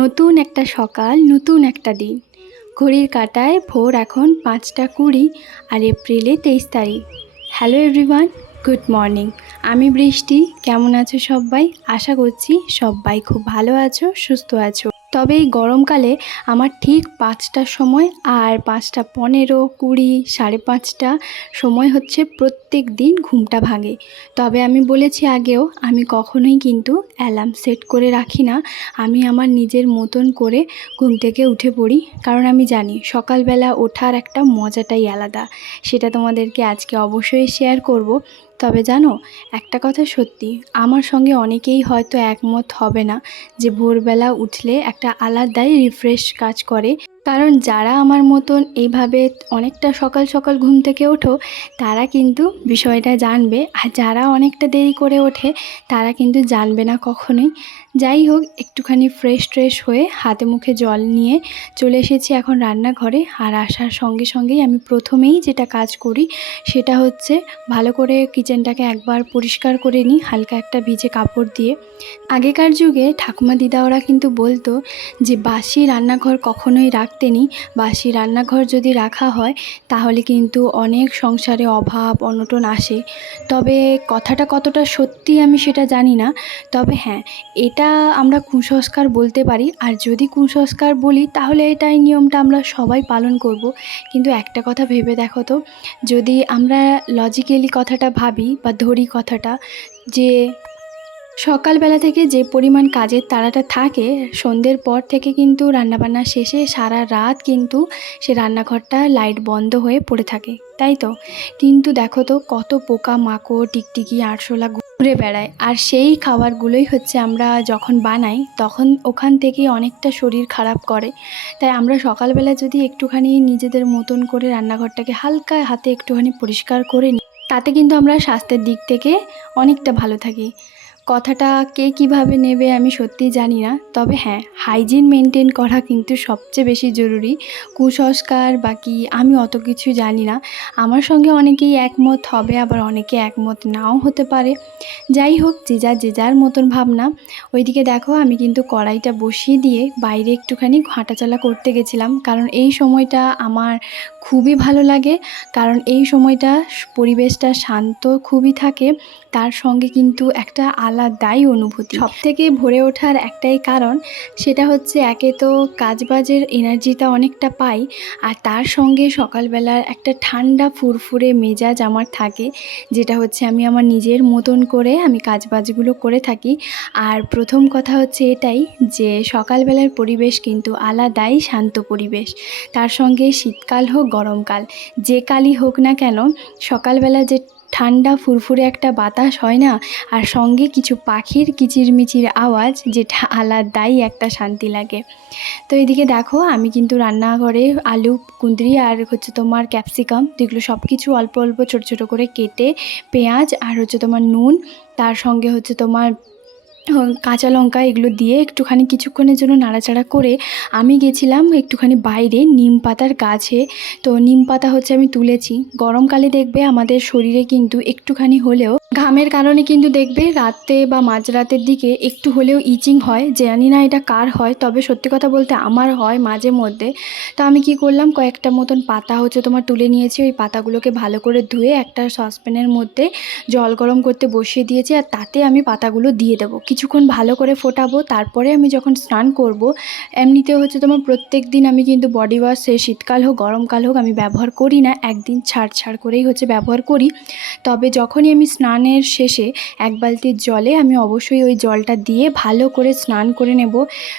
নতুন একটা সকাল, নতুন একটা দিন। ঘড়ির কাঁটায় ভোর এখন ৫টা ২০ আর এপ্রিলে ২৩ তারিখ। Hello everyone, good morning. আমি বৃষ্টি। কেমন আছো সবাই? আশা করছি সবাই খুব ভালো আছো, সুস্থ আছো। তবে এই গরমকালে আমার ঠিক ৫টার সময় আর ৫টা ১৫, ২০, ৫:৩০ সময় হচ্ছে প্রত্যেক দিন ঘুমটা ভাঙে। তবে আমি বলেছি আগেও, আমি কখনোই কিন্তু অ্যালার্ম সেট করে রাখি না। আমি আমার নিজের মতন করে ঘুম থেকে উঠে পড়ি, কারণ আমি জানি সকালবেলা ওঠার একটা মজাটাই আলাদা। সেটা তোমাদেরকে আজকে অবশ্যই শেয়ার করব। তবে জানো, একটা কথা সত্যি, আমার সঙ্গে অনেকেই হয়তো একমত হবে না যে ভোরবেলা উঠলে একটা আলাদাই রিফ্রেশ কাজ করে। কারণ যারা আমার মতন এইভাবে অনেকটা সকাল সকাল ঘুম থেকে ওঠো, তারা কিন্তু বিষয়টা জানবে। আর যারা অনেকটা দেরি করে ওঠে, তারা কিন্তু জানবে না কখনোই। যাই হোক, একটুখানি ফ্রেশ হয়ে হাতে মুখে জল নিয়ে চলে এসেছি এখন রান্নাঘরে। আর আসার সঙ্গে সঙ্গেই আমি প্রথমেই যেটা কাজ করি সেটা হচ্ছে ভালো করে কিচেনটাকে একবার পরিষ্কার করে নিই হালকা একটা ভিজে কাপড় দিয়ে। আগেকার যুগে ঠাকুমা দিদা ওরা কিন্তু বলতো যে বাসি রান্নাঘর কখনোই রাখতে নেই। বাসি রান্নাঘর যদি রাখা হয় তাহলে কিন্তু অনেক সংসারে অভাব অনটন আসে। তবে কথাটা কতটা সত্যি আমি সেটা জানি না। তবে হ্যাঁ, এটা আমরা কুসংস্কার বলতে পারি। আর যদি কুসংস্কার বলি তাহলে এই নিয়মটা আমরা সবাই পালন করব। কিন্তু একটা কথা ভেবে দেখো তো, যদি আমরা লজিক্যালি কথাটা ভাবি বা ধরি কথাটা, যে সকালবেলা থেকে যে পরিমাণ কাজের তাড়াটা থাকে, সন্ধ্যের পর থেকে কিন্তু রান্নাবান্না শেষে সারা রাত কিন্তু সে রান্নাঘরটা লাইট বন্ধ হয়ে পড়ে থাকে, তাই তো? কিন্তু দেখো তো, কত পোকা মাকড় টিকটিকি আরশোলা ঘুরে বেড়ায়। আর সেই খাবারগুলোই হচ্ছে আমরা যখন বানাই তখন ওখান থেকেই অনেকটা শরীর খারাপ করে। তাই আমরা সকালবেলা যদি একটুখানি নিজেদের মতন করে রান্নাঘরটাকে হালকা হাতে একটুখানি পরিষ্কার করে নিই, তাতে কিন্তু আমরা স্বাস্থ্যের দিক থেকে অনেকটা ভালো থাকি। কথাটা কে কিভাবে নেবে আমি সত্যিই জানি না। তবে হ্যাঁ, হাইজিন মেনটেন করা কিন্তু সবচেয়ে বেশি জরুরি। কুসংস্কার বা কি আমি অত কিছু জানি না। আমার সঙ্গে অনেকেই একমত হবে, আবার অনেকে একমত নাও হতে পারে। যাই হোক, যে যার মতন ভাবনা। ওইদিকে দেখো, আমি কিন্তু কড়াইটা বসিয়ে দিয়ে বাইরে একটুখানি হাঁটাচলা করতে গেছিলাম, কারণ এই সময়টা আমার খুবই ভালো লাগে। কারণ এই সময়টা পরিবেশটা শান্ত খুবই থাকে, তার সঙ্গে কিন্তু একটা আলাদাই অনুভূতি। সবথেকে ভরে ওঠার একটাই কারণ, সেটা হচ্ছে একে তো কাজবাজের এনার্জিটা অনেকটা পাই, আর তার সঙ্গে সকালবেলার একটা ঠান্ডা ফুরফুরে মেজাজ আমার থাকে, যেটা হচ্ছে আমি আমার নিজের মতন করে আমি কাজবাজগুলো করে থাকি। আর প্রথম কথা হচ্ছে এটাই যে সকালবেলার পরিবেশ কিন্তু আলাদাই শান্ত পরিবেশ। তার সঙ্গে শীতকাল হোক গরমকাল, যে কালই হোক না কেন, সকালবেলা যে ঠান্ডা ফুরফুরে একটা বাতাস হয় না, আর সঙ্গে কিছু পাখির কিচিরমিচির আওয়াজ, যেটা আলাদাই একটা শান্তি লাগে। তো এদিকে দেখো, আমি কিন্তু রান্নাঘরে আলু কুঁদরি আর হচ্ছে তোমার ক্যাপসিকাম, যেগুলো সব কিছু অল্প অল্প ছোটো ছোটো করে কেটে, পেঁয়াজ আর হচ্ছে তোমার নুন, তার সঙ্গে হচ্ছে তোমার কাঁচা লঙ্কা, এগুলো দিয়ে একটুখানি কিছুক্ষণের জন্য নাড়াচাড়া করে আমি গেছিলাম একটুখানি বাইরে নিম পাতার গাছে। তো নিম পাতা হচ্ছে আমি তুলেছি। গরমকালে দেখবে আমাদের শরীরে কিন্তু একটুখানি হলেও ঘামের কারণে কিন্তু দেখবে রাতে বা মাঝরাতের দিকে একটু হলেও ইচিং হয়। জানি না এটা কার হয়, তবে সত্যি কথা বলতে আমার হয় মাঝে মধ্যে। তো আমি কি করলাম, কয়েকটা মতন পাতা হচ্ছে তোমার তুলে নিয়েছি। ওই পাতাগুলোকে ভালো করে ধুয়ে একটা সসপ্যানের মধ্যে জল গরম করতে বসিয়ে দিয়েছি, আর তাতে আমি পাতাগুলো দিয়ে দেবো, কিছুক্ষণ ভালো করে ফোটাবো। তারপরে আমি যখন স্নান করব, এমনিতেও হচ্ছে তোমার প্রত্যেক দিন আমি কিন্তু বডি ওয়াশ, সে শীতকাল হোক গরমকাল হোক, আমি ব্যবহার করি না, একদিন ছাড় করেই হচ্ছে ব্যবহার করি। তবে যখনই আমি স্নানের শেষে এক বালতি জলে আমি অবশ্যই ওই জলটা দিয়ে ভালো করে স্নান করে নেব।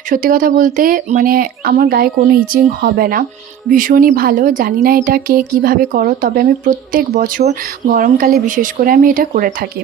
সত্যি কথা বলতে মানে আমার গায়ে কোনো ইচিং হবে না, ভীষণই ভালো। জানি না এটা কে কিভাবে করো, তবে আমি প্রত্যেক বছর গরমকালে বিশেষ করে আমি এটা করে থাকি।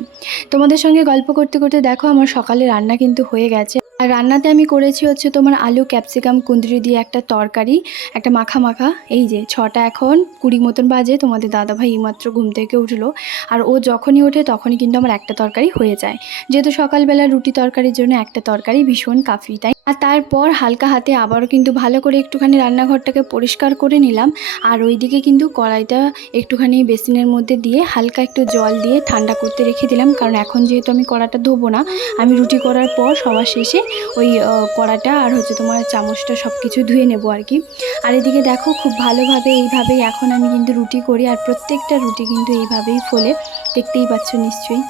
তোমাদের সঙ্গে গল্প করতে করতে দেখো, আমার সকালে রান্না কিন্তু হয়ে গেছে। আর রান্নাতে আমি করেছি হচ্ছে তোমার আলু ক্যাপসিকাম কুঁদরি দিয়ে একটা তরকারি, একটা মাখা। এই যে 6টা এখন 20 মতন বাজে, তোমাদের দাদাভাই এইমাত্র ঘুম থেকে উঠলো। আর ও যখনই ওঠে তখনই কিন্তু আমার একটা তরকারি হয়ে যায়, যেহেতু সকালবেলা রুটি তরকারির জন্য একটা তরকারি ভীষণ কাফি, তাই আর তারপর হালকা হাতে আবারও কিন্তু ভালো করে একটুখানি রান্নাঘরটাকে পরিষ্কার করে নিলাম। আর ওইদিকে কিন্তু কড়াইটা একটুখানি বেসিনের মধ্যে দিয়ে হালকা একটু জল দিয়ে ঠান্ডা করতে রেখে দিলাম, কারণ এখন যেহেতু আমি কড়াটা ধোবো না, আমি রুটি করার পর সবার শেষে ওই কড়াটা আর তোমার চামচটা সব কিছু ধুয়ে নেবো আর কি। আর এদিকে দেখো খুব ভালোভাবে এইভাবেই এখন আমি কিন্তু রুটি করি, আর প্রত্যেকটা রুটি কিন্তু এইভাবেই ফোলে, দেখতেই পাচ্ছ নিশ্চয়ই।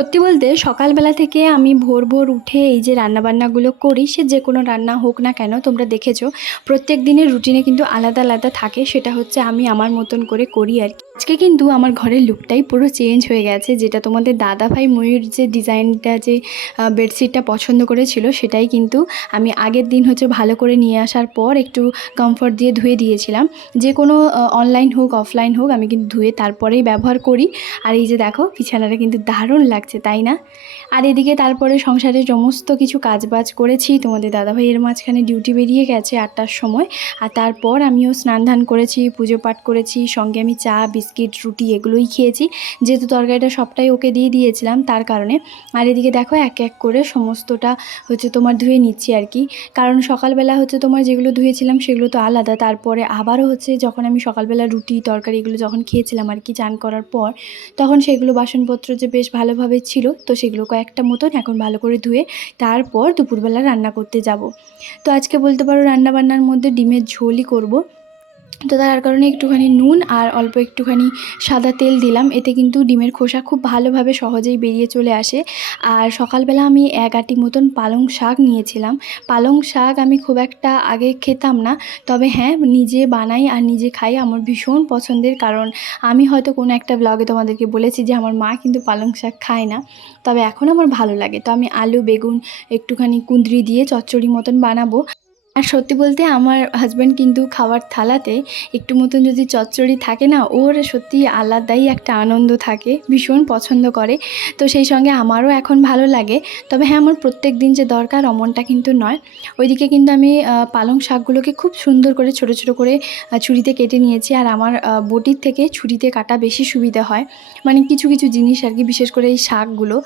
সত্যি বলতে সকালবেলা থেকে আমি ভোর ভোর উঠে এই যে রান্নাবান্নাগুলো করি, সে যে কোনো রান্না হোক না কেন, তোমরা দেখেছো প্রত্যেক দিনের রুটিনে কিন্তু আলাদা আলাদা থাকে, সেটা হচ্ছে আমি আমার মতন করে করি আর কি। আজকে কিন্তু আমার ঘরের লুকটাই পুরো চেঞ্জ হয়ে গেছে, যেটা তোমাদের দাদাভাই ময়ূর যে ডিজাইনটা, যে বেডশিটটা পছন্দ করেছিল, সেটাই কিন্তু আমি আগের দিন ভালো করে নিয়ে আসার পর একটু কমফর্ট দিয়ে ধুয়ে দিয়েছিলাম। যে কোনো অনলাইন হোক অফলাইন হোক আমি কিন্তু ধুয়ে তারপরেই ব্যবহার করি। আর এই যে দেখো বিছানাটা কিন্তু দারুণ লাগছে, তাই না? আর এদিকে তারপরে সংসারের সমস্ত কিছু কাজবাজ করেছি, তোমাদের দাদাভাই এর মাঝখানে ডিউটি বেরিয়ে গেছে 8টার সময়। আর তারপর আমিও স্নান ধান করেছি, পুজো পাঠ করেছি, সঙ্গে আমি চা বিস্কিট রুটি এগুলোই খেয়েছি, যেহেতু তরকারিটা সবটাই ওকে দিয়ে দিয়েছিলাম তার কারণে। আর এদিকে দেখো এক এক করে সমস্তটা তোমার ধুয়ে নিচ্ছি আর কি, কারণ সকালবেলা তোমার যেগুলো ধুয়েছিলাম সেগুলো তো আলাদা, তারপরে আবারও যখন আমি সকালবেলা রুটি তরকারি এগুলো যখন খেয়েছিলাম আর কি চান করার পর, তখন সেগুলো বাসনপত্র যে বেশ ভালোভাবে ছিল, তো সেগুলো কয়েকটা মতন এখন ভালো করে ধুয়ে তারপর দুপুরবেলা রান্না করতে যাব। তো আজকে বলতে পারো রান্নাবান্নার মধ্যে ডিমের ঝোলই করব। তো তার কারণে একটুখানি নুন আর অল্প একটুখানি সাদা তেল দিলাম, এতে কিন্তু ডিমের খোসা খুব ভালোভাবে সহজেই বেরিয়ে চলে আসে। আর সকালবেলা আমি 1 আঁটি মতন পালং শাক নিয়েছিলাম। পালং শাক আমি খুব একটা আগে খেতাম না, তবে হ্যাঁ নিজে বানাই আর নিজে খাই, আমার ভীষণ পছন্দের। কারণ আমি হয়তো কোনো একটা ব্লগে তোমাদেরকে বলেছি যে আমার মা কিন্তু পালং শাক খায় না, তবে এখন আমার ভালো লাগে। তো আমি আলু বেগুন একটুখানি কুঁদরি দিয়ে চচ্চড়ি মতন বানাবো। আর সত্যি বলতে আমার হাজব্যান্ড কিন্তু খাবার থালাতে একটু মতন যদি চচ্চড়ি থাকে না, ওর সত্যি আলাদাই একটা আনন্দ থাকে, ভীষণ পছন্দ করে। তো সেই সঙ্গে আমারও এখন ভালো লাগে, তবে হ্যাঁ আমার প্রত্যেক দিন যে দরকার অমনটা কিন্তু নয়। ওইদিকে কিন্তু আমি পালং শাকগুলোকে খুব সুন্দর করে ছোট ছোট করে ছুরিতে কেটে নিয়েছি, আর আমার বটির থেকে ছুরিতে কাটা বেশি সুবিধা হয়, মানে কিছু কিছু জিনিস আর কি, বিশেষ করে এই শাকগুলো।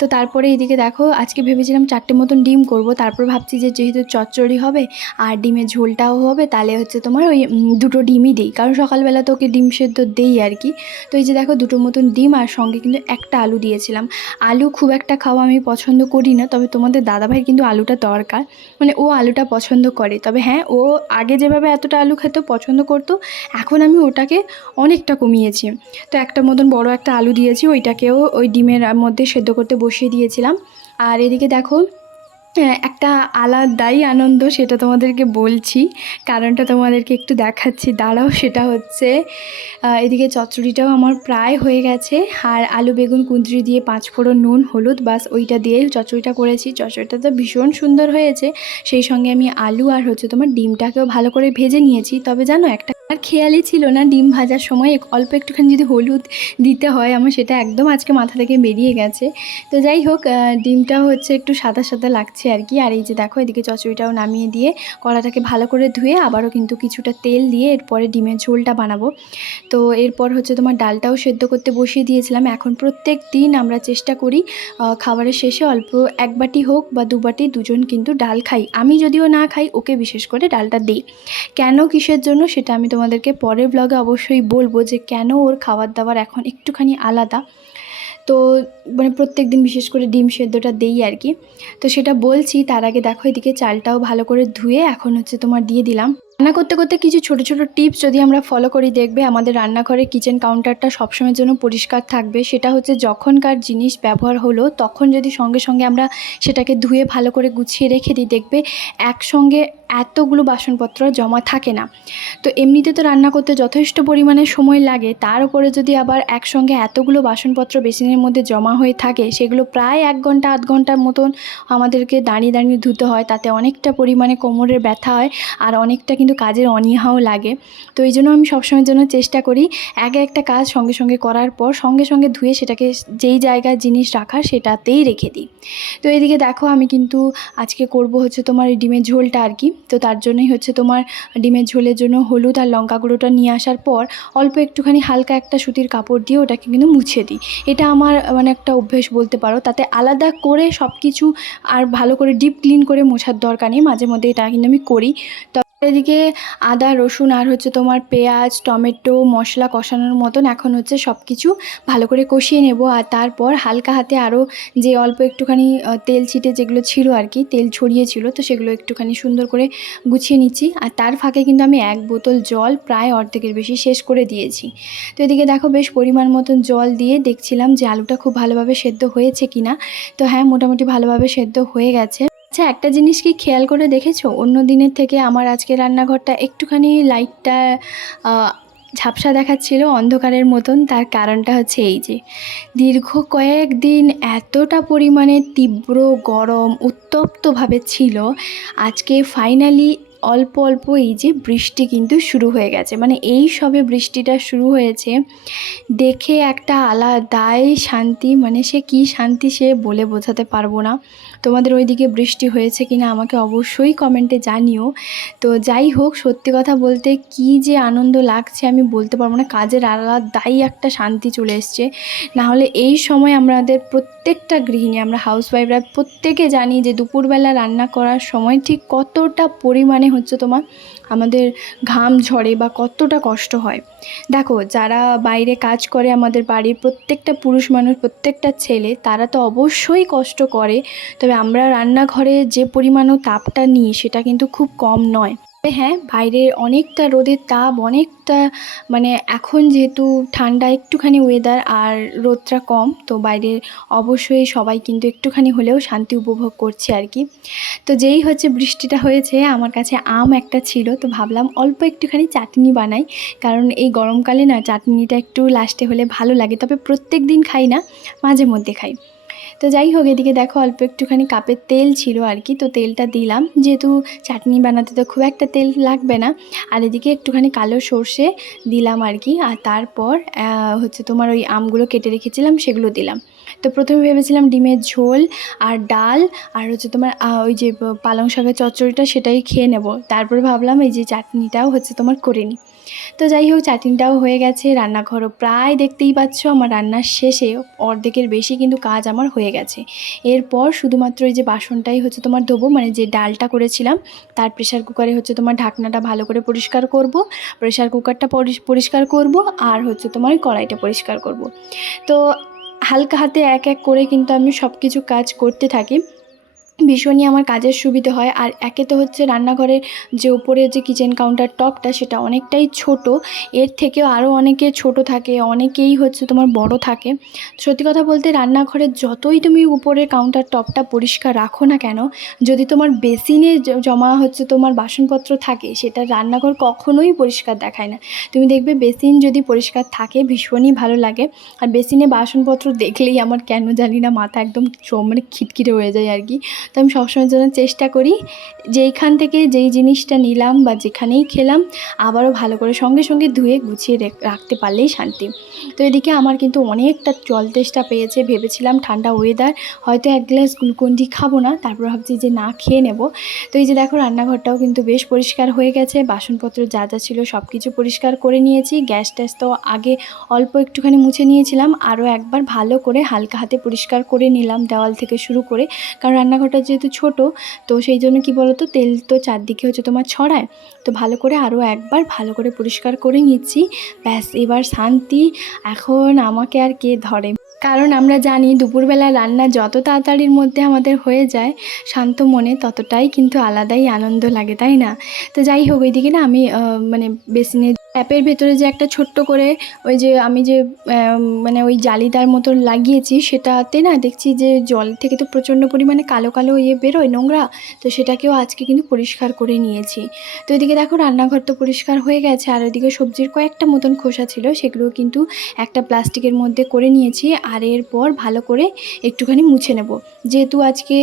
তো তারপরে এদিকে দেখো আজকে ভেবেছিলাম 4টে মতন ডিম করব, তারপর ভাবছি যে যেহেতু চচ্চড়ি হবে আর ডিমের ঝোলটাও হবে, তাহলে তোমার ওই 2টো ডিমই দিই, কারণ সকালবেলা তো ওকে ডিম সেদ্ধ দেই আর কি। তো এই যে দেখো 2টো মতন ডিম আর সঙ্গে কিন্তু একটা আলু দিয়েছিলাম। আলু খুব একটা খাওয়া আমি পছন্দ করি না, তবে তোমাদের দাদাভাই কিন্তু আলুটা দরকার, মানে ও আলুটা পছন্দ করে। তবে হ্যাঁ ও আগে যেভাবে এতটা আলু খেতে পছন্দ করতো, এখন আমি ওটাকে অনেকটা কমিয়েছি। তো একটা মতন বড় একটা আলু দিয়েছি, ওইটাকেও ওই ডিমের মধ্যে সেদ্ধ করতে বসিয়ে দিয়েছিলাম। আর এদিকে দেখো একটা আলাদাই আনন্দ, সেটা তোমাদেরকে বলছি, কারণটা তোমাদেরকে একটু দেখাচ্ছি, দাঁড়াও। সেটা এদিকে চচ্চড়িটাও আমার প্রায় হয়ে গেছে, আর আলু বেগুন কুঁদরি দিয়ে 5 ফোড়ন নুন হলুদ বাস ওইটা দিয়ে চচ্চড়িটা করেছি। চচ্চড়িটা তো ভীষণ সুন্দর হয়েছে। সেই সঙ্গে আমি আলু আর তোমার ডিমটাকেও ভালো করে ভেজে নিয়েছি। তবে জানো একটা আর খেয়ালই ছিল না, ডিম ভাজার সময় অল্প একটুখানি যদি হলুদ দিতে হয়, আমার সেটা একদম আজকে মাথা থেকে বেরিয়ে গেছে। তো যাই হোক ডিমটাও একটু সাদা সাদা লাগছে আর কি। আর এই যে দেখো এদিকে চচ্চড়িটাও নামিয়ে দিয়ে কড়াটাকে ভালো করে ধুয়ে আবারও কিন্তু কিছুটা তেল দিয়ে এরপরে ডিমের ঝোলটা বানাবো। তো এরপর তোমার ডালটাও সেদ্ধ করতে বসিয়ে দিয়েছিলাম। এখন প্রত্যেক দিন আমরা চেষ্টা করি খাবারের শেষে অল্প 1 বাটি হোক বা 2 বাটি দুজন কিন্তু ডাল খাই। আমি যদিও না খাই, ওকে বিশেষ করে ডালটা দিই। কেন কিসের জন্য সেটা আমি তোমাদেরকে পরের ব্লগে অবশ্যই বলবো, যে কেন ওর খাবার দাবার এখন একটুখানি আলাদা। তো মানে প্রত্যেক দিন বিশেষ করে ডিম সেদ্ধটা দেই আর কি। তো সেটা বলছি, তার আগে দেখো এদিকে চালটাও ভালো করে ধুয়ে এখন তোমার দিয়ে দিলাম। রান্না করতে করতে কিছু ছোট ছোট টিপস যদি আমরা ফলো করি, দেখবে আমাদের রান্নাঘরে কিচেন কাউন্টারটা সবসময়ের জন্য পরিষ্কার থাকবে। সেটা যখনকার জিনিস ব্যবহার হলো তখন যদি সঙ্গে সঙ্গে আমরা সেটাকে ধুয়ে ভালো করে গুছিয়ে রেখে দিই, দেখবে একসঙ্গে এতগুলো বাসনপত্র জমা থাকে না। তো এমনিতে তো রান্না করতে যথেষ্ট পরিমাণে সময় লাগে, তার উপরে যদি আবার একসঙ্গে এতগুলো বাসনপত্র বেসিনের মধ্যে জমা হয়ে থাকে, সেগুলো প্রায় 1 ঘন্টা আধ ঘন্টার মতন আমাদেরকে দাঁড়িয়ে দাঁড়িয়ে ধুতে হয়। তাতে অনেকটা পরিমাণে কোমরের ব্যথা হয় আর অনেকটা কিন্তু কাজের অনীহাও লাগে। তো এই জন্য আমি সবসময়ের জন্য চেষ্টা করি একটা কাজ সঙ্গে সঙ্গে করার পর সঙ্গে সঙ্গে ধুয়ে সেটাকে যেই জায়গায় জিনিস রাখার সেটাতেই রেখে দিই। তো এদিকে দেখো আমি কিন্তু আজকে করব হচ্ছে তোমার ডিমের ঝোলটা আর কি। তো তার জন্যই হচ্ছে তোমার ডিমের ঝোলের জন্য হলুদ আর লঙ্কা গুঁড়োটা নিয়ে আসার পর অল্প একটুখানি হালকা একটা সুতির কাপড় দিয়ে ওটাকে কিন্তু মুছে দিই। এটা আমার মানে একটা অভ্যেস বলতে পারো। তাতে আলাদা করে সব কিছু আর ভালো করে ডিপ ক্লিন করে মোছার দরকার নেই, মাঝে মধ্যে এটা কিন্তু আমি করি। এদিকে আদা রসুন আর হচ্ছে তোমার পেঁয়াজ টমেটো মশলা কষানোর মতন এখন হচ্ছে সব কিছু ভালো করে কষিয়ে নেব। আর তারপর হালকা হাতে আরও যে অল্প একটুখানি তেল ছিটে যেগুলো ছিল আর কি, তেল ছড়িয়েছিল, তো সেগুলো একটুখানি সুন্দর করে গুছিয়ে নিচ্ছি। আর তার ফাঁকে কিন্তু আমি 1 বোতল জল প্রায় অর্ধেকের বেশি শেষ করে দিয়েছি। তো এদিকে দেখো বেশ পরিমাণ মতন জল দিয়ে দেখছিলাম যে আলুটা খুব ভালোভাবে সেদ্ধ হয়েছে কিনা। তো হ্যাঁ, মোটামুটি ভালোভাবে সেদ্ধ হয়ে গেছে। আচ্ছা, একটা জিনিস কি খেয়াল করে দেখেছো, অন্য দিনের থেকে আমার আজকে রান্নাঘরটা একটুখানি লাইটটা ঝাপসা দেখাচ্ছিল অন্ধকারের মতন? তার কারণটা হচ্ছে এই যে দীর্ঘ কয়েকদিন এতটা পরিমাণে তীব্র গরম উত্তপ্তভাবে ছিল, আজকে ফাইনালি অল্প অল্প এই যে বৃষ্টি কিন্তু শুরু হয়ে গেছে। মানে এই সবে বৃষ্টিটা শুরু হয়েছে, দেখে একটা আলাদাই শান্তি, মানে সে কি শান্তি সে বলে বোঝাতে পারবো না। তোমাদের ওইদিকে বৃষ্টি হয়েছে কিনা আমাকে অবশ্যই কমেন্টে জানিও। তো যাই হোক, সত্যি কথা বলতে কি যে আনন্দ লাগছে আমি বলতে পারবো না। কাজের আলাদাই একটা শান্তি চলে এসছে। নাহলে এই সময় আমাদের প্রত্যেকটা গৃহিণী, আমরা হাউসওয়াইফরা প্রত্যেকে জানি যে দুপুরবেলা রান্না করার সময় ঠিক কতটা পরিমাণে হচ্ছে তোমার আমাদের ঘাম ঝরে বা কতটা কষ্ট হয়। দেখো, যারা বাইরে কাজ করে আমাদের বাড়ির প্রত্যেকটা পুরুষ মানুষ, প্রত্যেকটা ছেলে, তারা তো অবশ্যই কষ্ট করে, তবে আমরা রান্নাঘরে যে পরিমাণও তাপটা নিই সেটা কিন্তু খুব কম নয়। হ্যাঁ, বাইরে অনেকটা রোদের তাপ, অনেকটা মানে এখন যেহেতু ঠান্ডা একটুখানি ওয়েদার আর রোদটা কম, তো বাইরে অবশ্যই সবাই কিন্তু একটুখানি হলেও শান্তি উপভোগ করছে আর কি। তো যেই হচ্ছে বৃষ্টিটা হয়েছে, আমার কাছে আম একটা ছিল, তো ভাবলাম অল্প একটুখানি চাটনি বানাই, কারণ এই গরমকালে না চাটনিটা একটু লাস্টে হলে ভালো লাগে। তবে প্রত্যেক দিন খাই না, মাঝে মধ্যে খাই। তো যাই হোক, এদিকে দেখো অল্প একটুখানি কাপের তেল ছিল আর কি, তো তেলটা দিলাম, যেহেতু চাটনি বানাতে তো খুব একটা তেল লাগবে না। আর এদিকে একটুখানি কালো সর্ষে দিলাম আর কি। আর তারপর হচ্ছে তোমার ওই আমগুলো কেটে রেখেছিলাম সেগুলো দিলাম। তো প্রথমে ভেবেছিলাম ডিমের ঝোল আর ডাল আর হচ্ছে তোমার ওই যে পালং শাকের চচ্চড়িটা সেটাই খেয়ে নেব। তারপরে ভাবলাম এই যে চাটনিটাও হচ্ছে তোমার করে নিই। তো যাই হোক, চাটনিটাও হয়ে গেছে, রান্নাঘরও প্রায় দেখতেই পাচ্ছ আমার রান্নার শেষে অর্ধেকের বেশি কিন্তু কাজ আমার হয়ে গেছে। এরপর শুধুমাত্র এই যে বাসনটাই হচ্ছে তোমার ধোবো, মানে যে ডালটা করেছিলাম তার প্রেশার কুকারে হচ্ছে তোমার ঢাকনাটা ভালো করে পরিষ্কার করব, প্রেশার কুকারটা পরিষ্কার করব, আর হচ্ছে তোমার কড়াইটা পরিষ্কার করব। তো হালকা হাতে এক এক করে কিন্তু আমি সব কিছু কাজ করতে থাকি। ভীষণই আমার কাজের সুবিধে হয়। আর একে তো হচ্ছে রান্নাঘরের যে উপরে যে কিচেন কাউন্টার টপটা সেটা অনেকটাই ছোট, এর থেকেও আরও অনেকে ছোট থাকে, অনেকেই হচ্ছে তোমার বড় থাকে। সত্যি কথা বলতে রান্নাঘরের যতই তুমি উপরের কাউন্টার টপটা পরিষ্কার রাখো না কেন, যদি তোমার বেসিনে জমা হচ্ছে তোমার বাসনপত্র থাকে, সেটা রান্নাঘর কখনোই পরিষ্কার দেখায় না। তুমি দেখবে বেসিন যদি পরিষ্কার থাকে ভীষণই ভালো লাগে। আর বেসিনে বাসনপত্র দেখলেই আমার কেন জানি না মাথা একদম মানে খিটখিটে হয়ে যায় আর কি। তো আমি সবসময়ের জন্য চেষ্টা করি যেইখান থেকে যেই জিনিসটা নিলাম বা যেখানেই খেলাম আবারও ভালো করে সঙ্গে সঙ্গে ধুয়ে গুছিয়ে রাখতে পারলেই শান্তি। তো এদিকে আমার কিন্তু অনেকটা জল তেষ্টা পেয়েছে, ভেবেছিলাম ঠান্ডা ওয়েদার হয়তো 1 গ্লাস গ্লুকন-ডি খাবো না, তারপর ভাবছি যে না খেয়ে নেব। তো এই যে দেখো রান্নাঘরটাও কিন্তু বেশ পরিষ্কার হয়ে গেছে, বাসনপত্র যা যা ছিল সব কিছু পরিষ্কার করে নিয়েছি। গ্যাস ট্যাস তো আগে অল্প একটুখানি মুছে নিয়েছিলাম, আরও একবার ভালো করে হালকা হাতে পরিষ্কার করে নিলাম দেওয়াল থেকে শুরু করে, কারণ রান্নাঘরটা যেহেতু ছোট, তো সেই জন্য কি বলতো তেল তো চারদিকে হচ্ছে তোমার ছড়ায়। তো ভালো করে আরও একবার ভালো করে পরিষ্কার করে নিচ্ছি। ব্যাস, এবার শান্তি। এখন আমাকে আর কে ধরে, কারণ আমরা জানি দুপুরবেলা রান্না যত তাড়াতাড়ির মধ্যে আমাদের হয়ে যায় শান্ত মনে, ততটাই কিন্তু আলাদাই আনন্দ লাগে, তাই না? তো যাই হোক, ওইদিকে না আমি মানে বেসিনে ট্যাপের ভেতরে যে একটা ছোট্ট করে ওই যে আমি যে মানে ওই জালিদার মতন লাগিয়েছি, সেটাতে না দেখছি যে জল থেকে তো প্রচণ্ড পরিমাণে কালো কালো বেরোয় নোংরা। তো সেটাকেও আজকে কিন্তু পরিষ্কার করে নিয়েছি। তো এদিকে দেখো রান্নাঘর তো পরিষ্কার হয়ে গেছে, আর ওইদিকে সবজির কয়েকটা মতন খোসা ছিল, সেগুলো কিন্তু একটা প্লাস্টিকের মধ্যে করে নিয়েছি। আর এরপর ভালো করে একটুখানি মুছে নেব, যেহেতু আজকে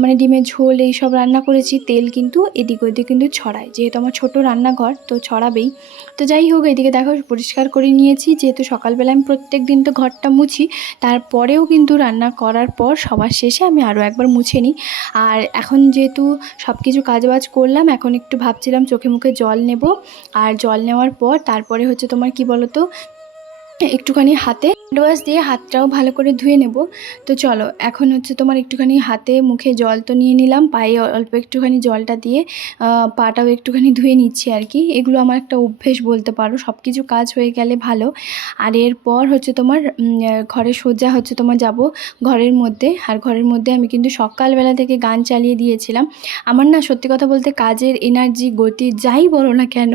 মানে ডিমের ঝোল এইসব রান্না করেছি, তেল কিন্তু এদিক ওদিক কিন্তু ছড়ায়, যেহেতু আমার ছোটো রান্নাঘর তো ছড়াবেই। তো যাই হোক, এদিকে দেখো পরিষ্কার করে নিয়েছি, যেহেতু সকালবেলা আমি প্রত্যেক দিন তো ঘরটা মুছি, তারপরেও কিন্তু রান্না করার পর সবার শেষে আমি আরও একবার মুছে নিই। আর এখন যেহেতু সব কিছু কাজবাজ করলাম, এখন একটু ভাবছিলাম চোখে মুখে জল নেব। আর জল নেওয়ার পর তারপরে হচ্ছে তোমার কি বলো তো, একটুখানি হাতে হ্যান্ড ওয়াশ দিয়ে হাতটাও ভালো করে ধুয়ে নেব। তো চলো এখন হচ্ছে তোমার একটুখানি হাতে মুখে জল তো নিয়ে নিলাম, পায়ে অল্প একটুখানি জলটা দিয়ে পাটাও একটুখানি ধুয়ে নিচ্ছি আর কি। এগুলো আমার একটা অভ্যেস বলতে পারো, সব কিছু কাজ হয়ে গেলে ভালো। আর এরপর হচ্ছে তোমার ঘরে সোজা হচ্ছে তোমার যাব ঘরের মধ্যে। আর ঘরের মধ্যে আমি কিন্তু সকালবেলা থেকে গান চালিয়ে দিয়েছিলাম। আমার না সত্যি কথা বলতে কাজের এনার্জি গতি যাই বলো না কেন,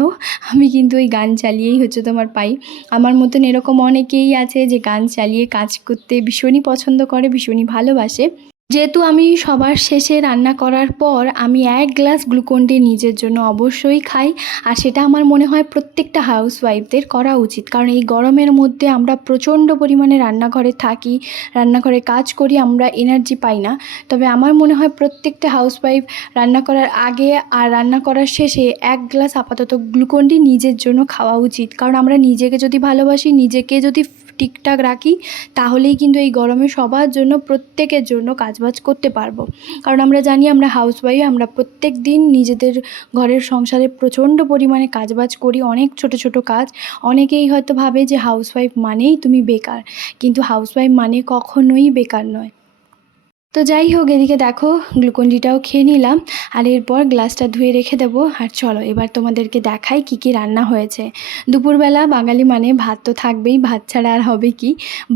আমি কিন্তু ওই গান চালিয়েই হচ্ছে তোমার পাই। আমার মতন এরকম অনেকেই আছে যে গান চালিয়ে কাজ করতে ভীষণই পছন্দ করে, ভীষণই ভালোবাসে। যেহেতু আমি সবার শেষে রান্না করার পর আমি 1 গ্লাস গ্লুকন-ডি নিজের জন্য অবশ্যই খাই। আর সেটা আমার মনে হয় প্রত্যেকটা হাউসওয়াইফদের করা উচিত, কারণ এই গরমের মধ্যে আমরা প্রচণ্ড পরিমাণে রান্নাঘরে থাকি, রান্নাঘরে কাজ করি, আমরা এনার্জি পাই না। তবে আমার মনে হয় প্রত্যেকটা হাউসওয়াইফ রান্না করার আগে আর রান্না করার শেষে 1 গ্লাস আপাতত গ্লুকন-ডি নিজের জন্য খাওয়া উচিত। কারণ আমরা নিজেকে যদি ভালোবাসি, নিজেকে যদি ঠিকঠাক রাখি, তাহলেই কিন্তু এই গরমে সবার জন্য প্রত্যেকের জন্য কাজবাজ করতে পারবো। কারণ আমরা জানি আমরা হাউসওয়াইফ, আমরা প্রত্যেক দিন নিজেদের ঘরের সংসারে প্রচণ্ড পরিমাণে কাজবাজ করি, অনেক ছোট ছোট কাজ। অনেকেই হয়তো ভাবে যে হাউসওয়াইফ মানেই তুমি বেকার, কিন্তু হাউসওয়াইফ মানে কখনোই বেকার নয়। তো যাই হোক, এদিকে দেখো গ্লুকন-ডিটাও খেয়ে নিলাম। আর এরপর গ্লাসটা ধুয়ে রেখে দেবো। আর চলো এবার তোমাদেরকে দেখাই কি কি রান্না হয়েছে। দুপুরবেলা বাঙালি মানে ভাত তো থাকবেই, ভাত ছাড়া আর হবে কি।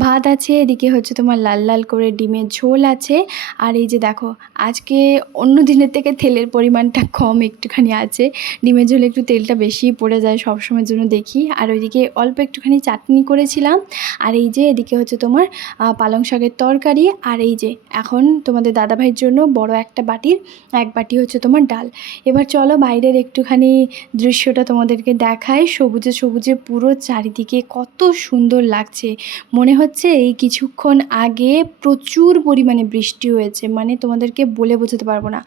ভাত আছে, এদিকে হচ্ছে তোমার লাল লাল করে ডিমের ঝোল আছে। আর এই যে দেখো আজকে অন্য দিনের থেকে তেলের পরিমাণটা কম একটুখানি আছে, ডিমের ঝোলে একটু তেলটা বেশিই পড়ে যায় সবসময়ের জন্য দেখি। আর ওইদিকে অল্প একটুখানি চাটনি করেছিলাম। আর এই যে এদিকে হচ্ছে তোমার পালং শাকের তরকারি। আর এই যে এখন তোমাদের দাদাভাইয়ের জন্য বড় একটা বাটির 1 বাটি হচ্ছে তোমার ডাল। এবার চলো বাইরের একটুখানি দৃশ্যটা তোমাদেরকে দেখাই। সবুজে সবুজে পুরো চারিদিকে কত সুন্দর লাগছে। মনে হচ্ছে এই কিছুক্ষণ আগে প্রচুর পরিমাণে বৃষ্টি হয়েছে, মানে তোমাদেরকে বলে বোঝাতে পারবো না।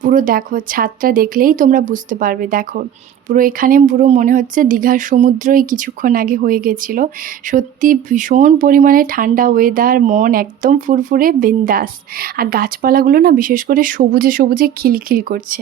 পুরো দেখো ছাদটা দেখলেই তোমরা বুঝতে পারবে। দেখো পুরো এখানে পুরো মনে হচ্ছে দীঘার সমুদ্রই কিছুক্ষণ আগে হয়ে গেছিলো। সত্যি ভীষণ পরিমাণে ঠান্ডা ওয়েদার, মন একদম ফুরফুরে বিন্দাস। আর গাছপালাগুলো না বিশেষ করে সবুজে সবুজে খিলখিল করছে।